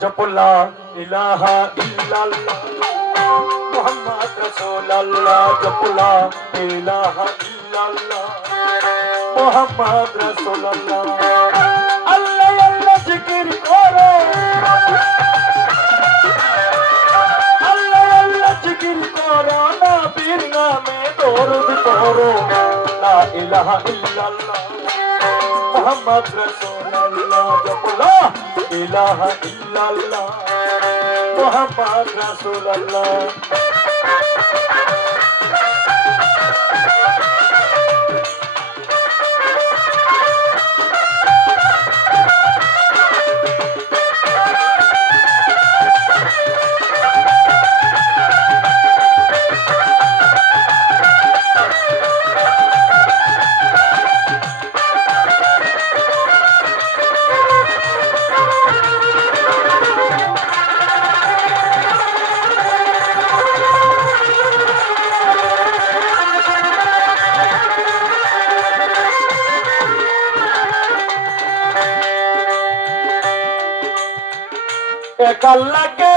জপলা ইলাহা ইল্লাল্লাহ মুহাম্মদ রাসূলুল্লাহ জপলা ইলাহা ইল্লাল্লাহ মুহাম্মদ রাসূলুল্লাহ আল্লাহ আল্লাহ জিকির করো আল্লাহ আল্লাহ জিকির করো নবীর নামে দরুদ পড়ো লা ইলাহা ইল্লাল্লাহ মুহাম্মদ রাসূলুল্লাহ জপলা ইলাহা ইল্লাল্লাহ মুহাম্মদ রাসূলুল্লাহ এক আল্লাহকে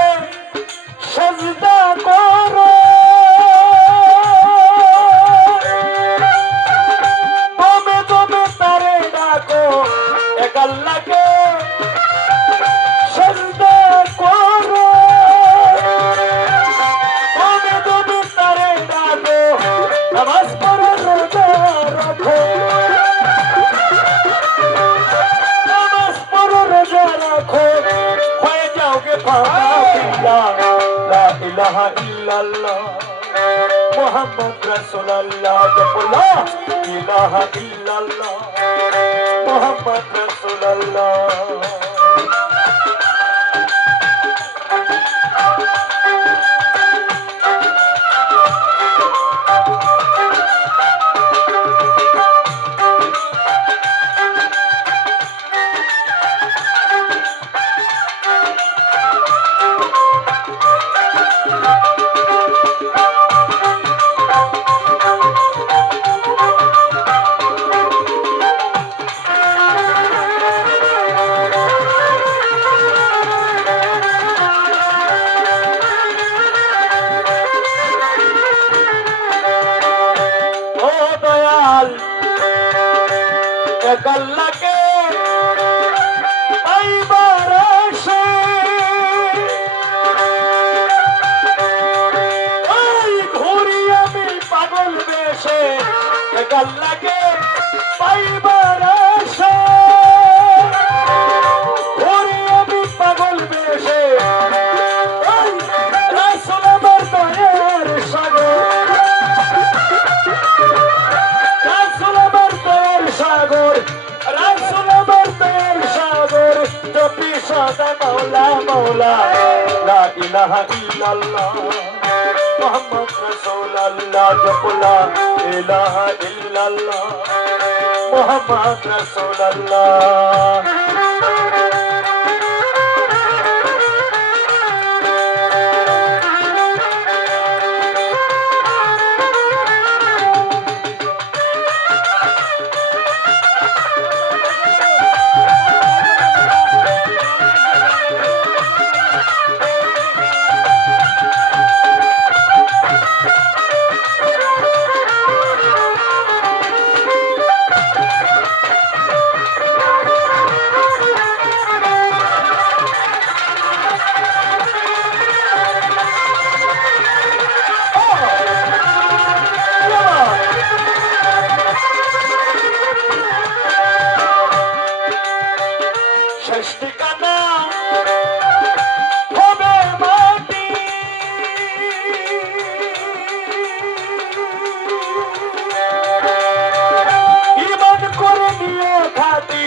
সেজদা করো দমে দমে তারে ডাকো এক আল্লাহকে সেজদা করো দমে দমে তারে ডাকো নামাজ পড়ো রোজা রাখো নামাজ পড়ো রোজা রাখো লা ইলাহা ইল্লাল্লাহ মুহাম্মদ রাসূলুল্লাহ জপলা ইলাহা ইল্লাল্লাহ মুহাম্মদ রাসূলুল্লাহ এক আল্লাহকে পাইবার আশে ওই ঘুরি আমি পাগল বেশে এক আল্লাহকে পাইবার আশে ঘুরি আমি পাগল বেশে ওই রাসূল আমার দয়ার সাগর রাসূল আমার দয়ার সাগর রাসূল আমার দয়ার সাগর জপি সদা মাওলা মাওলা লা ইলাহা ইল্লাল্লাহ মুহাম্মদ রাসূলুল্লাহ জপলা ইলাহা ইল্লাল্লাহ মুহাম্মদ রাসূলুল্লাহ ঠিকানা হবে মাটি ঈমান করে নিয়ে খাতি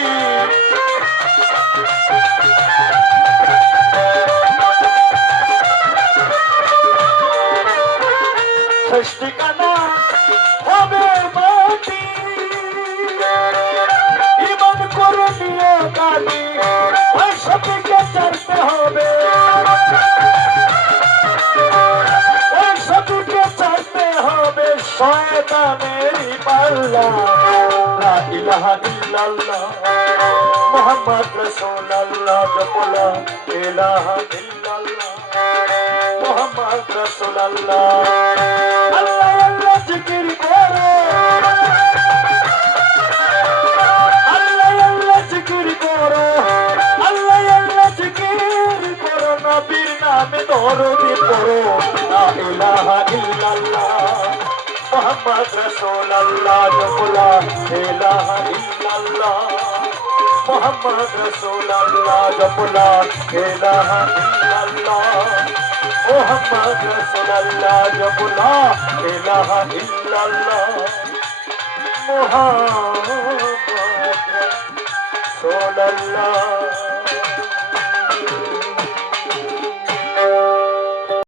শেষ ঠিকানা হবে মাটি ঈমান করে নিয়ে খাতি সবকে ছাড়তে হবে ওই সবকে ছাড়তে হবে শয়তানেরই পাল্লা লা ইলাহা ইল্লাল্লাহ মুহাম্মদ রাসূলুল্লাহ রাসূলুল্লাহ জপলা ইলাহা ইল্লাল্লাহ মুহাম্মদ রাসূলুল্লাহ আল্লাহ আল্লাহ জিকির করো আল্লাহ আল্লাহ জিকির করো আল্লাহ আল্লাহ জিকির করো নবীর নামে দরুদ পড়ো লা ইলাহা ইল্লাল্লাহ মুহাম্মদ রাসূলুল্লাহ জপলা ইলাহা ইল্লাল্লাহ মুহাম্মদ রাসূলুল্লাহ জপলা ইলাহা ইল্লাল্লাহ মুহাম্মদ রাসূলুল্লাহ জপলা ইলাহা ইল্লাল্লাহ মুহাম্মদ রাসূলুল্লাহ